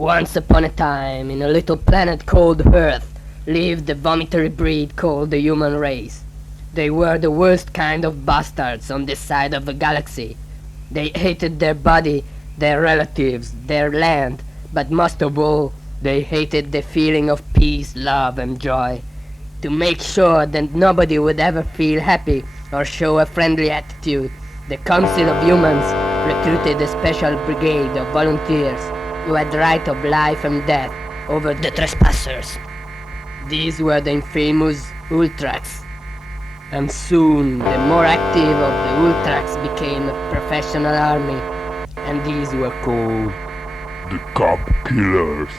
Once upon a time, in a little planet called Earth, lived the vomitory breed called the human race. They were the worst kind of bastards on this side of the galaxy. They hated their body, their relatives, their land, but most of all, they hated the feeling of peace, love, and joy. To make sure that nobody would ever feel happy or show a friendly attitude, the Council of Humans recruited a special brigade of volunteers who had right of life and death over the trespassers. These were the infamous Ultrax. And soon the more active of the Ultrax became a professional army, and these were called the Cop Killers.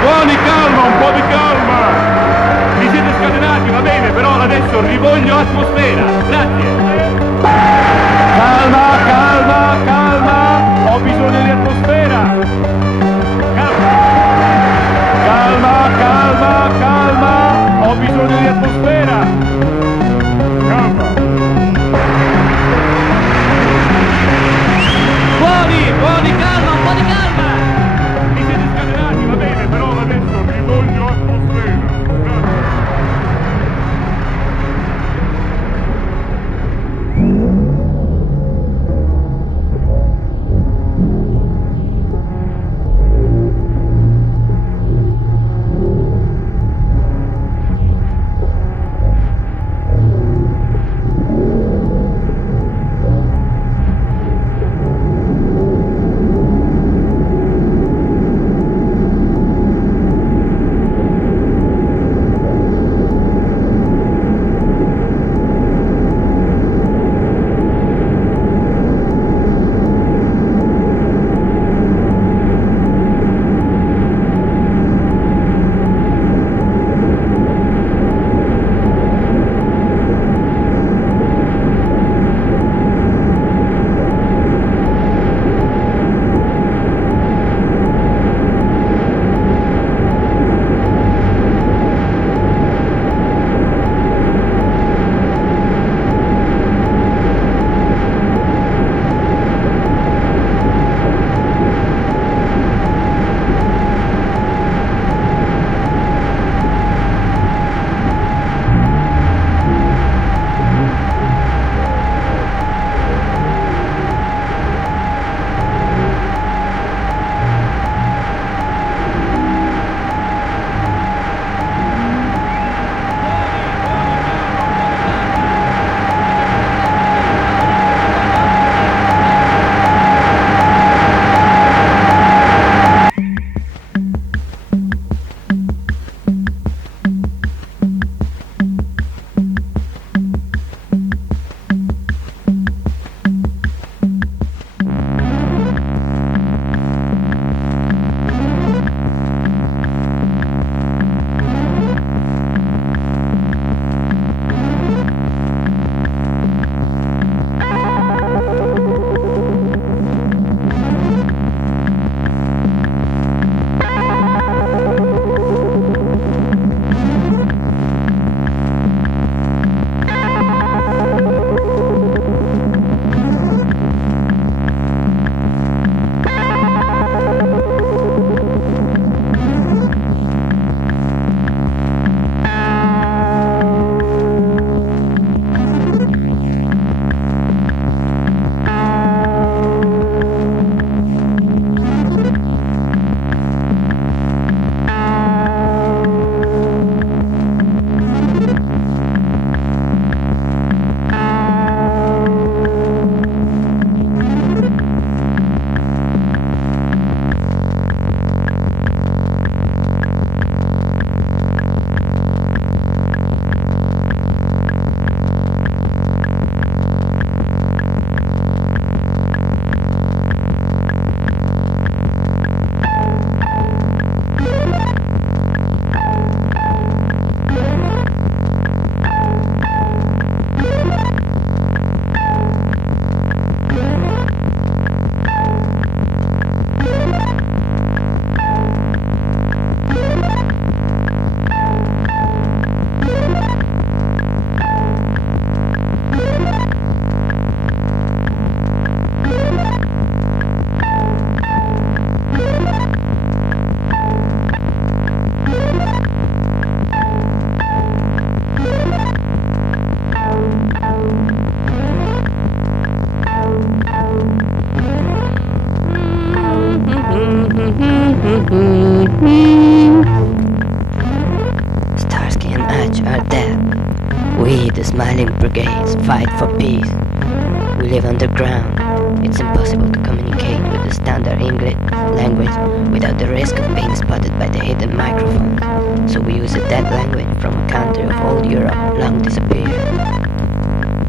Buoni, calma, un po' di calma! Vi siete scatenati, va bene, però adesso rivoglio atmosfera, grazie! Calma, calma, calma! Ho bisogno di atmosfera! Calma! Calma, calma, calma! Ho bisogno di atmosfera! Calma! Buoni, calma, un po' di calma! Vi siete scatenati, va bene, però adesso rivoglio atmosfera! Grazie! Starsky and Hutch are dead. We, the Smiling Brigades, fight for peace. We live underground. It's impossible to communicate with the standard English language without the risk of being spotted by the hidden microphones. So we use a dead language from a country of old Europe long disappeared.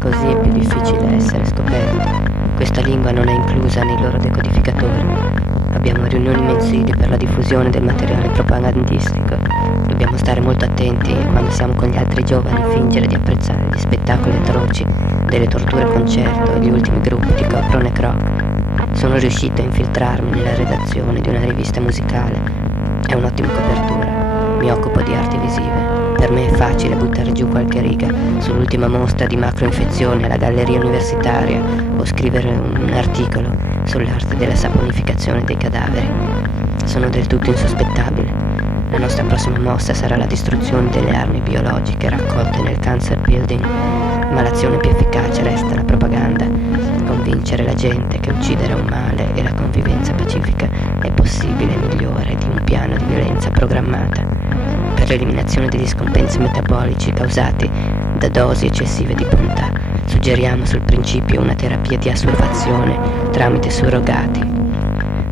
Così è più difficile essere scoperti. Questa lingua non è inclusa nei loro decodificatori. Abbiamo riunioni mensili per la diffusione del materiale propagandistico. Dobbiamo stare molto attenti e quando siamo con gli altri giovani fingere di apprezzare gli spettacoli atroci, delle torture concerto e gli ultimi gruppi di coprone rock. Sono riuscito a infiltrarmi nella redazione di una rivista musicale. È un'ottima copertura. Mi occupo di arti visive. Per me è facile buttare giù qualche riga sull'ultima mostra di macroinfezione alla Galleria Universitaria o scrivere un articolo sull'arte della saponificazione dei cadaveri. Sono del tutto insospettabile. La nostra prossima mossa sarà la distruzione delle armi biologiche raccolte nel Cancer Building, ma l'azione più efficace resta la propaganda. Convincere la gente che uccidere è un male e la convivenza pacifica è possibile e migliore di un piano di violenza programmata. Per l'eliminazione degli scompensi metabolici causati da dosi eccessive di bontà, suggeriamo sul principio una terapia di assuefazione tramite surrogati.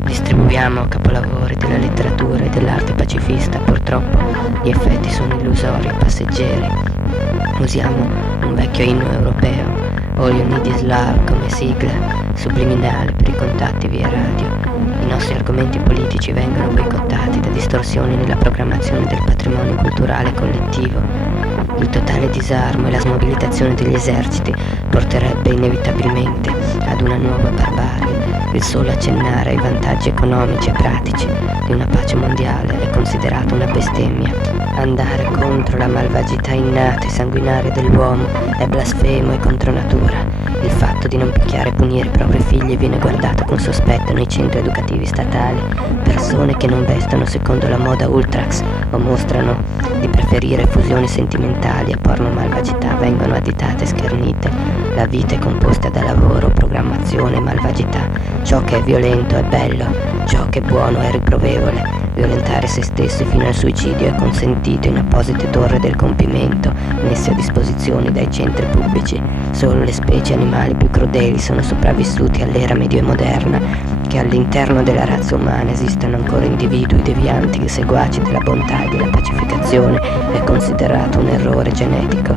Distribuiamo capolavori della letteratura e dell'arte pacifista, purtroppo gli effetti sono illusori e passeggeri. Usiamo un vecchio inno europeo, All You Need Is Love, come sigla subliminale per i contatti via radio. I nostri argomenti politici vengono boicottati da distorsioni nella programmazione del patrimonio culturale collettivo. Il totale disarmo e la smobilitazione degli eserciti porterebbe inevitabilmente ad una nuova barbarie. Il solo accennare ai vantaggi economici e pratici di una pace mondiale è considerato una bestemmia. Andare contro la malvagità innata e sanguinaria dell'uomo è blasfemo e contro natura. Il fatto di non picchiare e punire i propri figli viene guardato con sospetto nei centri educativi statali. Persone che non vestono secondo la moda ultrax o mostrano di preferire fusioni sentimentali a porno malvagità vengono additate e schernite. La vita è composta da lavoro, programmazione e malvagità. Ciò che è violento è bello, ciò che è buono è riprovevole. Violentare se stessi fino al suicidio è consentito in apposite torri del compimento messe a disposizione dai centri pubblici. Solo le specie animali più crudeli sono sopravvissuti all'era medio e moderna. Che all'interno della razza umana esistano ancora individui devianti seguaci della bontà e della pacificazione è considerato un errore genetico.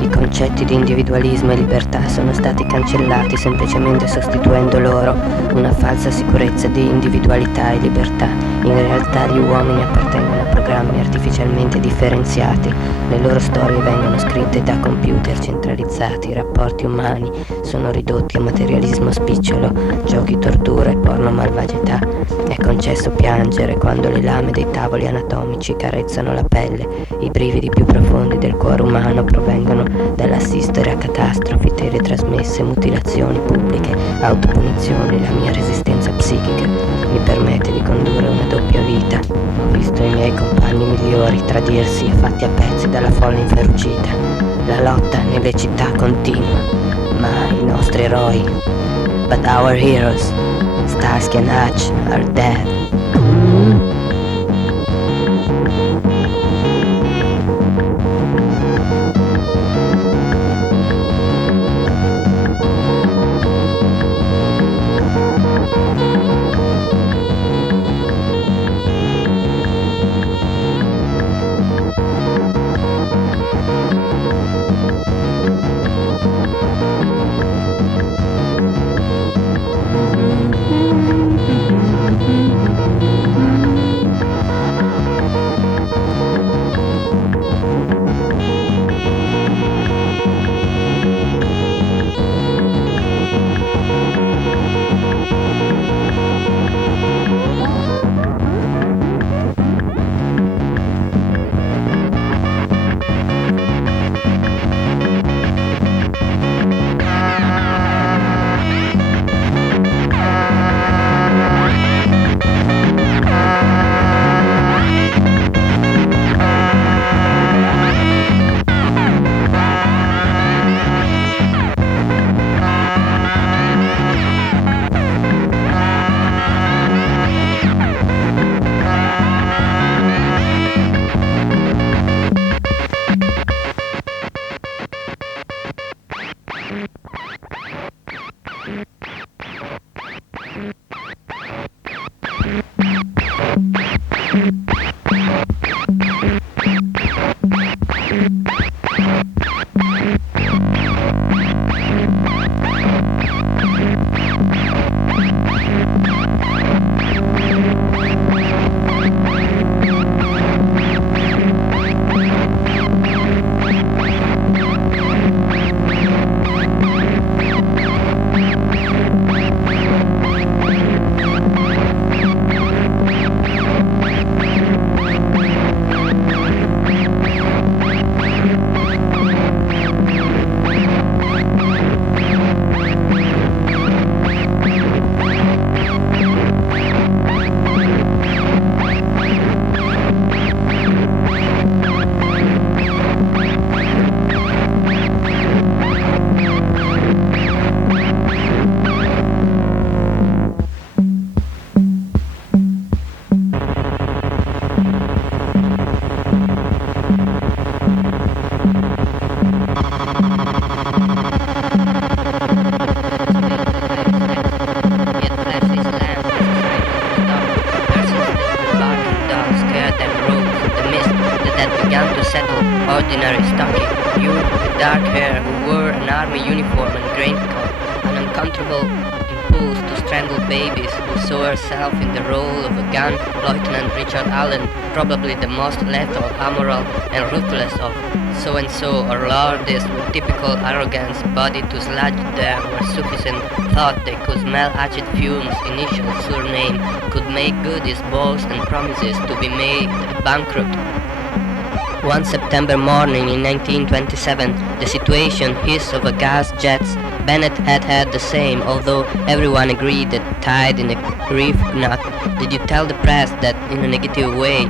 I concetti di individualismo e libertà sono stati cancellati semplicemente sostituendo loro una falsa sicurezza di individualità e libertà. In realtà gli uomini appartengono a programmi artificialmente differenziati. Le loro storie vengono scritte da computer centralizzati. I rapporti umani sono ridotti a materialismo spicciolo, giochi, tortura e porno malvagità. È concesso piangere quando le lame dei tavoli anatomici carezzano la pelle. I brividi più profondi del cuore umano provengono dall'assistere a catastrofi teletrasmesse, mutilazioni pubbliche, autopunizioni. La mia resistenza psichica mi permette di condurre una doppia vita. Ho visto i miei compagni migliori tradirsi e fatti a pezzi dalla folla inferocita. La lotta nelle città continua, ma i nostri eroi, but our heroes, Starsky and Hutch, are dead. figure who wore an army uniform and greatcoat, an uncomfortable impulse to strangle babies, who saw herself in the role of a gun, Lieutenant Richard Allen, probably the most lethal, amoral, and ruthless of so-and-so, or lords with typical arrogance, body to sludge there where sufficient thought they could smell Artsit fumes, initial surname, could make good his boast and promises to be made bankrupt. One September morning in 1927, the situation hiss of a gas jets. Bennett had the same, although everyone agreed that tied in a reef knot. Did you tell the press that in a negative way?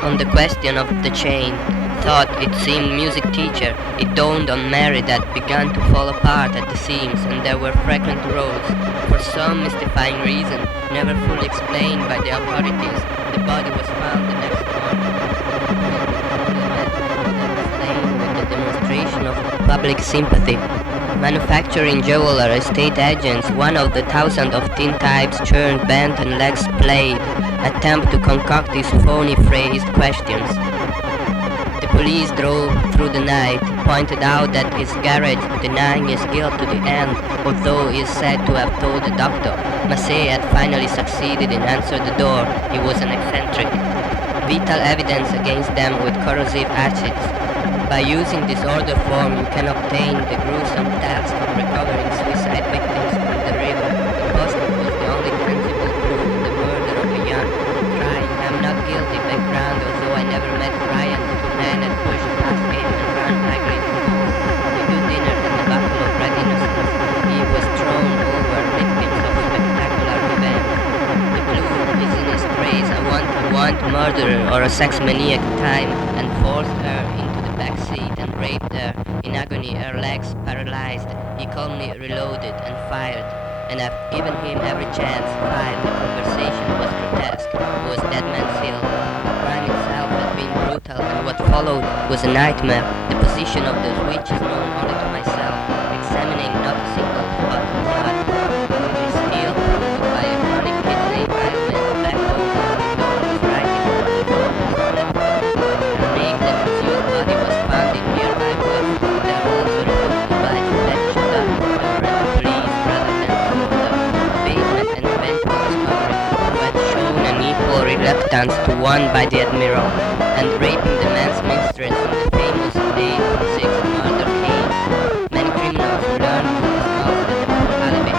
On the question of the chain, thought it seemed music teacher, it dawned on Mary that began to fall apart at the seams, and there were frequent rows. For some mystifying reason, never fully explained by the authorities, the body was found the next morning. With the demonstration of public sympathy. Manufacturing jeweler estate agents, one of the thousand of tin types churned, bent and legs played, attempt to concoct these phony phrased questions. The police drove through the night, pointed out that his garage, denying his guilt to the end, although he is said to have told the doctor. Massey had finally succeeded in answering the door. He was an eccentric. Vital evidence against them with corrosive acids. By using this order form, you can obtain the gruesome task of recovering suicide victims from the river. The poster was the only tangible proof of the murder of a young, crying, "I'm not guilty" background, although I never met Ryan. The man had pushed past him and run migrant. The good dinner and the buckle of red innocence. He was thrown over victims of spectacular revenge. The blue is in his phrase, "I want a murderer or a sex maniac time," and forced her into the back seat and raped her. In agony, her legs paralyzed. He calmly reloaded and fired, and I've given him every chance. 5. The conversation was grotesque. It was Dead Man's Hill. The crime itself had been brutal, and what followed was a nightmare. The position of the switch is known only to myself, examining not a single spot of blood. It is still proved by a chronic kidney ailment, backbone, the door was right in front of the her naked and concealed body was found in nearby woods. They are also reported by infection that the police rather than the basement and eventual discovery, who had shown an equal reluctance to one by the admiral, and raping the man's mistress in the famous day 6 murder case. Many criminals who learned to smoke with the poor alibi,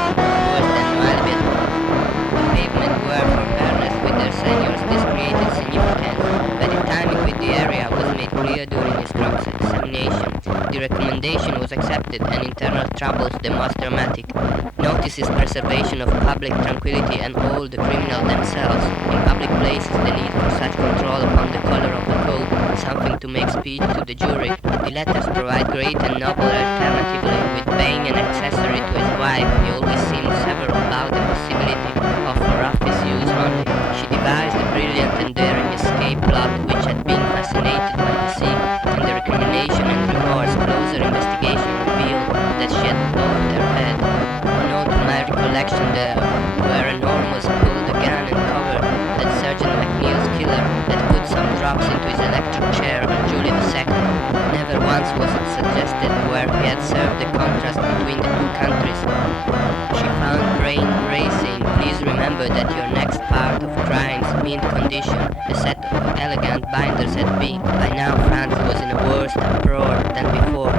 worse than no alibi. The pavement were for fairness with their seniors. This created significance. By the timing with the area was made clear during his cross-examination. The recommendation was accepted, and internal troubles the most dramatic. Notice his preservation of public tranquility and all the criminals themselves. In public places, the need for such control upon the color of the coat, something to make speech to the jury. The letters provide great and noble alternatively, with paying an accessory to his wife. He always seemed severe about the possibility of for office use only. She devised a brilliant and daring escape plot which had been fascinated by the sea, and the recrimination and remorse. Closer investigation revealed that she had bobbed her head. Unknown to my recollection, there were enormous pulled the gun and cover that Sergeant McNeil's killer had put some drops into his electric chair on July II. Never once was it suggested where he had served the contrast between the two countries. She found brain racing. Please remember that your next part of crime's mint condition. A set of elegant binders had been. By now France was in a worse uproar than before.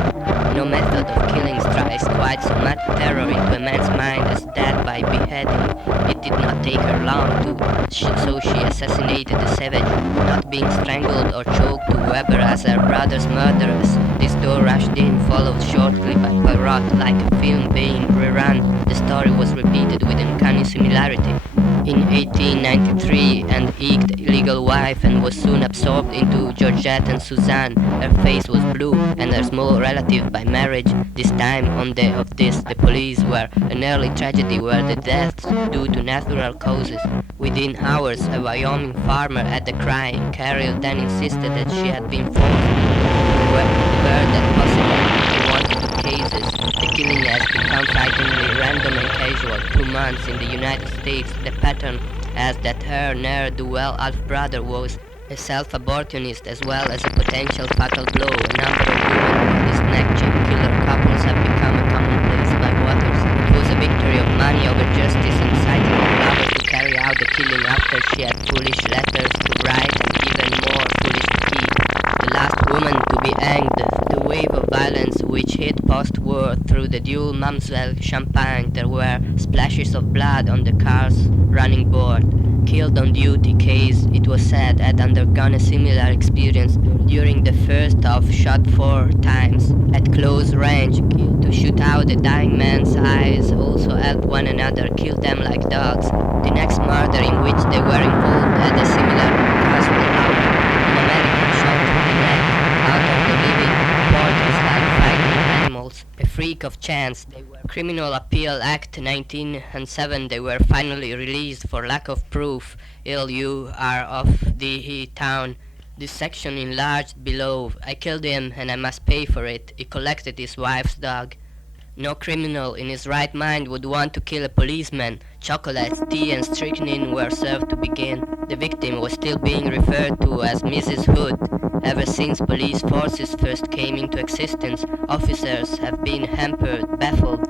No method of killing strikes quite so much terror into a man's mind as that by beheading. It did not take her long so she assassinated the savage, not being strangled or choked to Weber as her brother's murderers. This door rushed in, followed shortly by Poirot, like a film being rerun. The story was repeated with uncanny similarity. In 1893, and eked illegal wife, and was soon absorbed into Georgette and Suzanne. Her face was blue, and her small relative by marriage. This time, on the of this, the police were an early tragedy where the deaths due to natural causes. Within hours, a Wyoming farmer had the crime. Carriel then insisted that she had been forced to wear that possibly he wanted two cases. The killing has become frighteningly random and casual. 2 months in the United States, the pattern as that her ne'er-do-well half-brother was a self-abortionist as well as a potential fatal blow. A number of women, this neck-check killer couple word through the dual Mamsell champagne. There were splashes of blood on the car's running board. Killed on duty, Case, it was said, had undergone a similar experience during the first of shot 4 times. At close range, to shoot out the dying man's eyes, also help one another, kill them like dogs. The next murder in which they were involved had a similar casual outcome. An American shot through the neck, out of the living quarters like fighting animals. A freak of chance. They were Criminal Appeal Act 1907. They were finally released for lack of proof. You are of the town. This section enlarged below. I killed him and I must pay for it. He collected his wife's dog. No criminal in his right mind would want to kill a policeman. Chocolates, tea and strychnine were served to begin. The victim was still being referred to as Mrs. Hood. Ever since police forces first came into existence, officers have been hampered, baffled.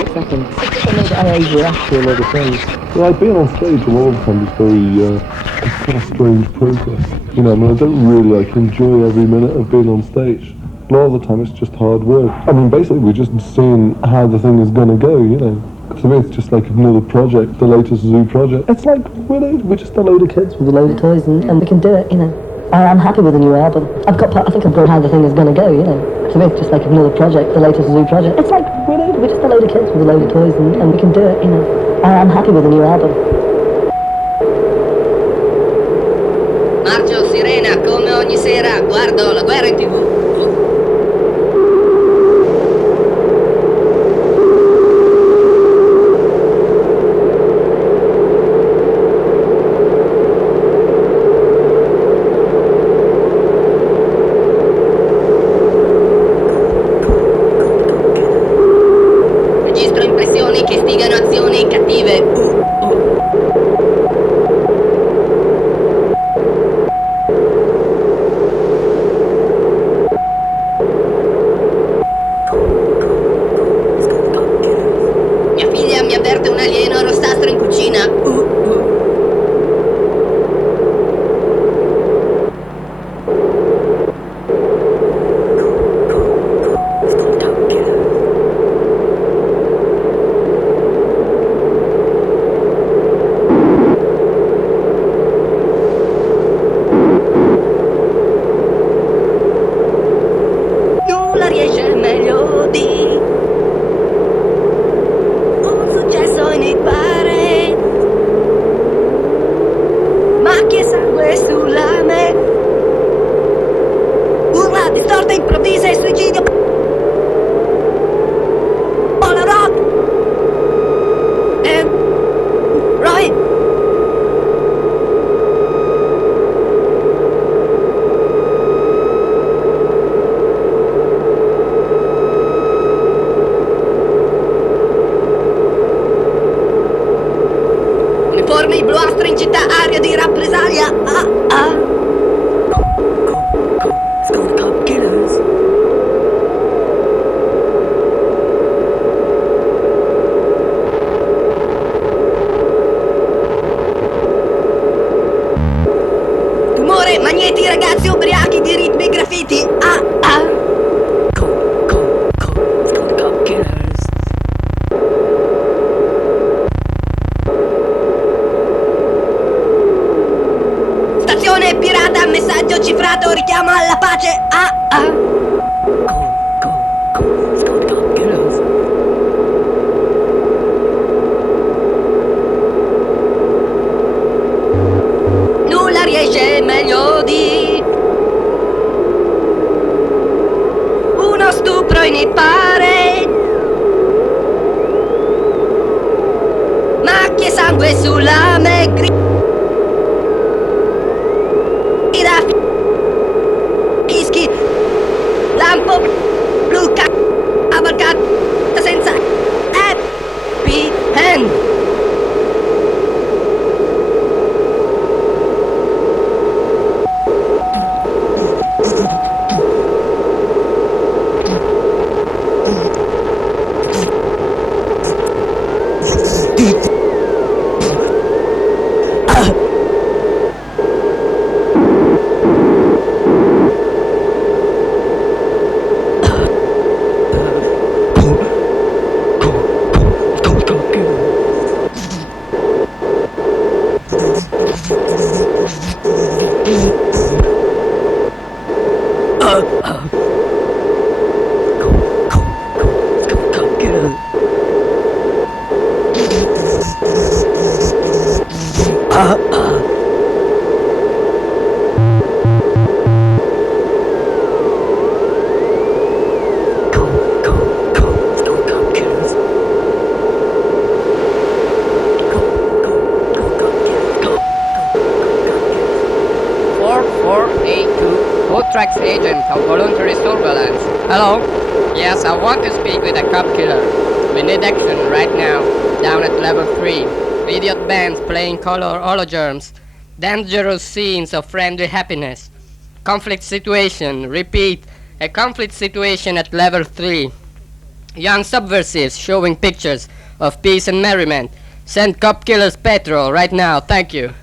Exactly. It's just I overreact to a lot of things. Well, being on stage a lot of the time is very, it's quite a strange process. You know, I mean, I don't really enjoy every minute of being on stage. A lot of the time it's just hard work. I mean, basically we're just seeing how the thing is going to go, you know. To me it's just like another project, the latest zoo project. It's like, we're just a load of kids with a load of toys and we can do it, you know. I'm happy with the new album. I think I've got how the thing is going to go, you know. To me it's just like another project, the latest zoo project. It's like, we're just a load of kids with a load of toys and we can do it, you know. I'm happy with the new album. Marcio Sirena, come ogni sera, guardo la guerra in TV. Registro impressioni che stigano azioni cattive. Mia figlia mi avverte un alieno rossastro in cucina. Nulla riesce meglio di un successo in hit parade. Macchie e sangue sulla me. Urla distorte improvvise, suicidio. Polaroid e Roy. Uniformi bluastri in città, aria di rappresaglia. Cop killers. Tumore, magneti, ragazzi ubriachi di ritmi e graffiti. Cop killers. Stazione pirata, messaggio cifrato, richiamo alla pace. Cop killers. Nulla riesce meglio di uno stupro in hit parade. Macchie e sangue sulla me. Grida fischi. Lampo blu cavalcata senza happy end. Tracks agent of voluntary surveillance. Hello? Yes, I want to speak with a cop killer. We need action right now, down at level 3. Idiot bands playing color hologerms. Dangerous scenes of friendly happiness. Conflict situation, repeat, a conflict situation at level 3. Young subversives showing pictures of peace and merriment. Send cop killers petrol right now, thank you.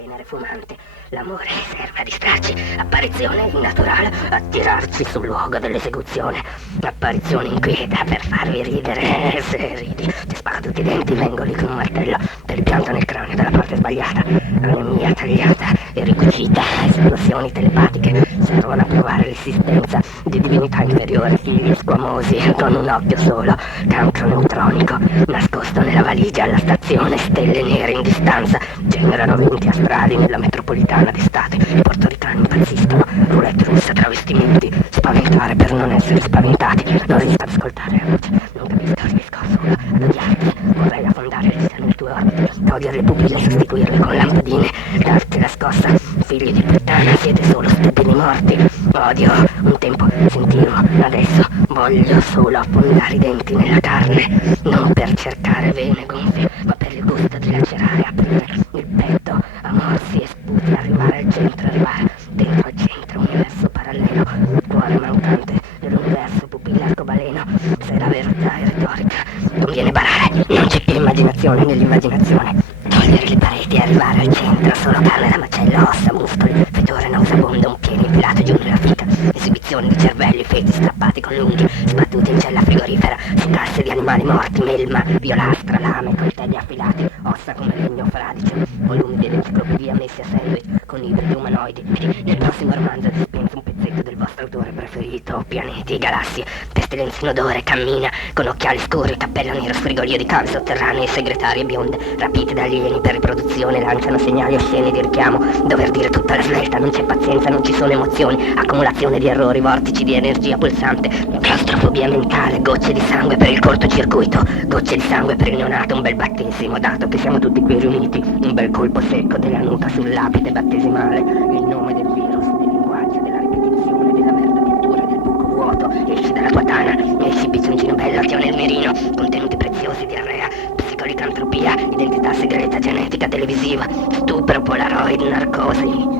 cenere fumante. L'amore serve a distrarci, apparizione innaturale, a tirarci sul luogo dell'esecuzione. Apparizione inquieta per farvi ridere, se ridi ti spacco tutti i denti, vengo lì con un martello, te li pianto nel cranio dalla parte sbagliata. Anemia tagliata e ricucita, esplosioni telepatiche servono a provare l'esistenza di divinità inferiori, figli squamosi con un occhio solo, cancro neutronico nascosto nella valigia alla stazione, stelle nere in distanza generano venti astrali nella metropolitana d'estate. I portoricani impazziscono, roulette russa, travestimenti, spaventare per non essere spaventati. Non riesco ad ascoltare la voce, non riesco solo ad odiarti. Vorrei affondare l'essa nelle tue orbite, togliere le pupille e sostituirle con lampadine, darti la scossa. Figli di puttana, siete solo stupidi morti. Odio, un tempo sentivo, adesso voglio solo affondare i denti nella carne, non per cercare vene gonfie, ma per il gusto di lacerare, aprire il petto, a morsi e sputi, arrivare al centro, arrivare dentro al centro, universo parallelo, cuore mancante dell'universo, pupilla arcobaleno. Se la verità è retorica, conviene barare, non c'è più immaginazione nell'immaginazione. Togliere le pareti e arrivare al centro, solo carne da macello, ossa, muscoli, fetore nauseabondo, un piede infilato giù nella fica, esibizioni di cervelli, feti strappati con l'unghia, sbattuti in cella frigorifera, su casse di animali morti, melma, violastra, lame, coltelli affilati, ossa come legno fradicio, volumi di enciclopedia messi a sandwich con ibridi umanoidi. Nel prossimo romanzo dispensa un pezzetto del vostro autore preferito, pianeti, galassie, pestilenza inodore, cammina con occhiali scuri, cappello nero, sfrigolio di cave sotterranee, segretarie bionde, rapite da alieni per riproduzione, lanciano segnali osceni di richiamo, dover dire tutta la svelta, non c'è pazienza, non ci sono emozioni, accumulazione di errori, vortici di energia pulsante, claustrofobia mentale, gocce di sangue per il cortocircuito, gocce di sangue per il neonato, un bel battesimo, dato che siamo tutti qui riuniti, un bel colpo secco della nuca sull'abite battesimale, il nome del virus, del linguaggio, della ripetizione, della merda pittura, del buco vuoto, esci dalla tua tana, esci pizzoncino bello, ti ho nel mirino, contenuti preziosi, diarrea, psicolicantropia, identità segreta, genetica televisiva, stupro, polaroid, narcosi.